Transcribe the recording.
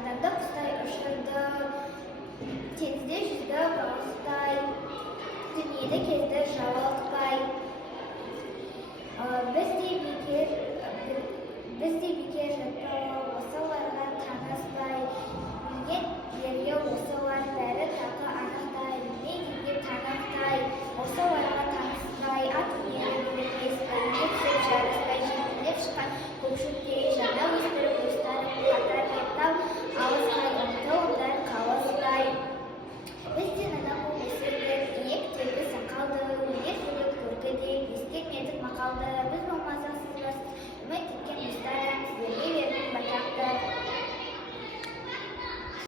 адамды құстай ұшырды, теңізде жүзді балықтай, дүниені кезді жалықпай. Біз де бекер жатпау